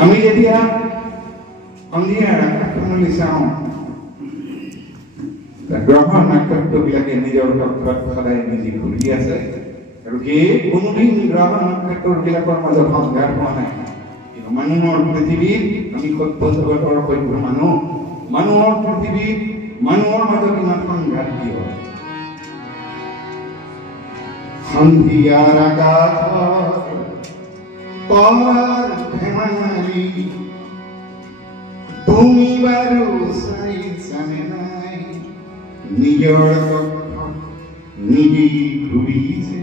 আমি যেতিয়া সন্ধিয়া আকাশখনলৈ চাওঁ গ্ৰহ নক্ষত্ৰবিলাকে নিজৰ কক্ষত সদায় নিজে ঘূৰি আছে আৰু সেই কোনোদিন গ্ৰহ নক্ষত্ৰবিলাকৰ মাজত সংঘাত হোৱা নাই কিন্তু মানুহৰ পৃথিৱীত আমি সভ্য জগতৰ সভ্য মানুহৰ পৃথিৱীত মানুহৰ মাজত ইমান সংঘাত কি হয় সন্ধিয়াৰ আকাশত তৰাৰ ধেমালি তুমি বাৰু চাইছানে নাই নিজৰ কক্ষত নিজে ঘূৰিছে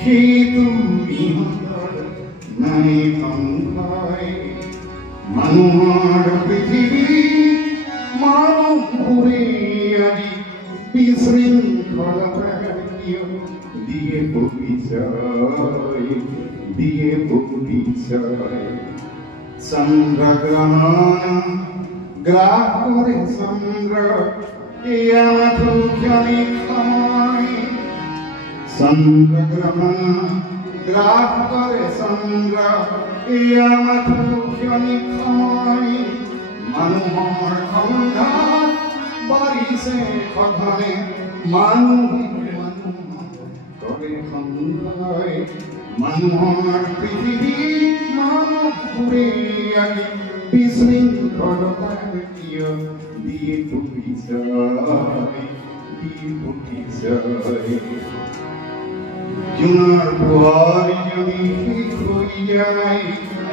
সেইটো ইহঁতৰ নাই সংশয় মানুহৰ পৃথিৱীত মানুহবোৰে আজি বিশৃংখলতা কিয় দিয়ে পৰিচয় চন্দ্ৰগ্ৰহণ গ্ৰাস কৰে চন্দ্ৰ এয়া মাথো ক্ষণিক সময় চন্দ্ৰগ্ৰহণ গ্ৰাস কৰে চন্দ্ৰ এয়া মাথো ক্ষণিক সময় মানুহৰ সংঘাত বাঢ়িছে সঘনে মানুহে কৰে সংঘয় মানুহৰ পৃথিৱীত মানুহবোৰে আজি বিশৃংখলতা কিয় দিয়ে পৰিচয় জোনাৰ পোহৰ যদি শেষ হৈ যায়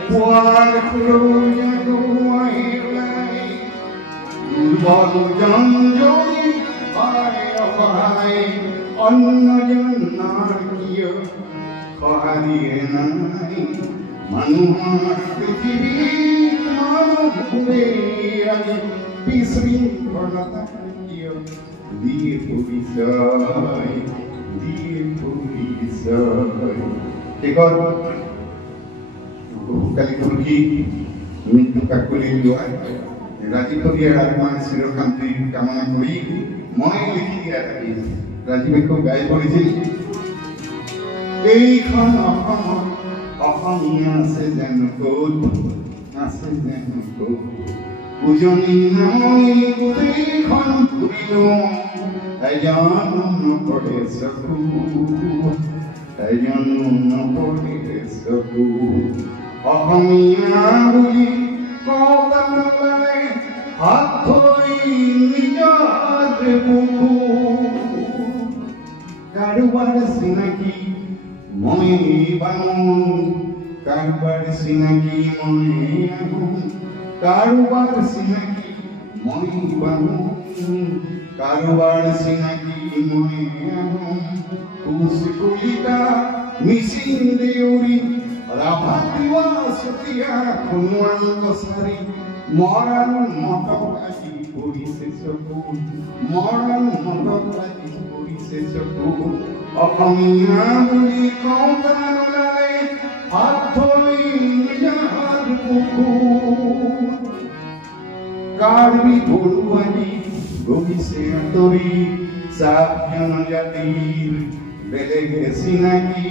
পুৱাৰ সুৰৈ আগুৱাই দুৰ্বলজন যদি পায় অসহায় অন্যজনৰ কিয় সহাৰিয়ে নাই মানুহৰ পৃথিৱীত মানুহবোৰে আজি বিশৃংখলতা কিয় দিয়ে পৰিচয় শেষত কালি তুলসী মৃত্যু কাকলি লোৱা ৰাজীৱীয়া ৰাজমান চিৰশান্তি কামনা কৰি মই লিখি দিয়া ৰাজীৱে গাই পৰিছিল এইখন অসমত অসমীয়া আছে যেন ক'ত উজনি নামনি গোটেইখন ঘূৰিলো এজন নপৰে চকু অসমীয়া বুলি কলে হাত ধৰি নিজৰ বুকু কাৰোবাৰ চিনাকি মই বামুণ কাৰোবাৰ চিনাকি মই আহোম কাৰোবাৰ চিনাকি মই বামুণ কাৰোবাৰ চিনাকি মই আহোম কোচ কলিতা মিচিং দেউৰী ৰাভা তিৱা চতিয়া সোণোৱাল কছাৰী মৰাণ মটক আজি পৰিছে চকু মৰাণ মটক আজি পৰিছে চকু অসমীয়া বুলি কওঁতা নোলালে হাত ধৰি নিজৰ বুকু কাৰ্বি বড়ুৱানী গমিছে আঁতৰি চাপ জনজাতিৰ বেলেগ চিনাকি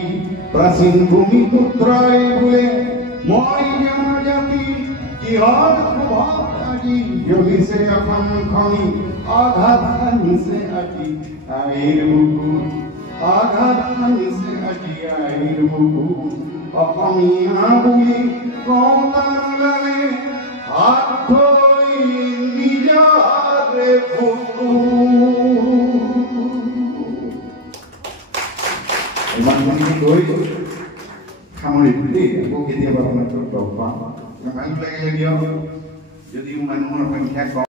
প্ৰাচীন ভূমিপুত্ৰই বোলে মই জনজাতি কিহৰ প্ৰভাৱ আজি জ্বলিছে অসমখনি আঘাত সানিছে আজি আইৰ বুকুত আঘাত সানিছে আজি আইৰ বুকুত অসমীয়া বুলি কওঁতা নোলালে হাত ধৰি নিজৰে বুকু মানুহখিনি গৈ সামৰি দিলে আকৌ কেতিয়াবা আপোনাক লগ পাম ভাল লাগিলে দিয়ক যদিও মানুহৰ সংখ্যা কম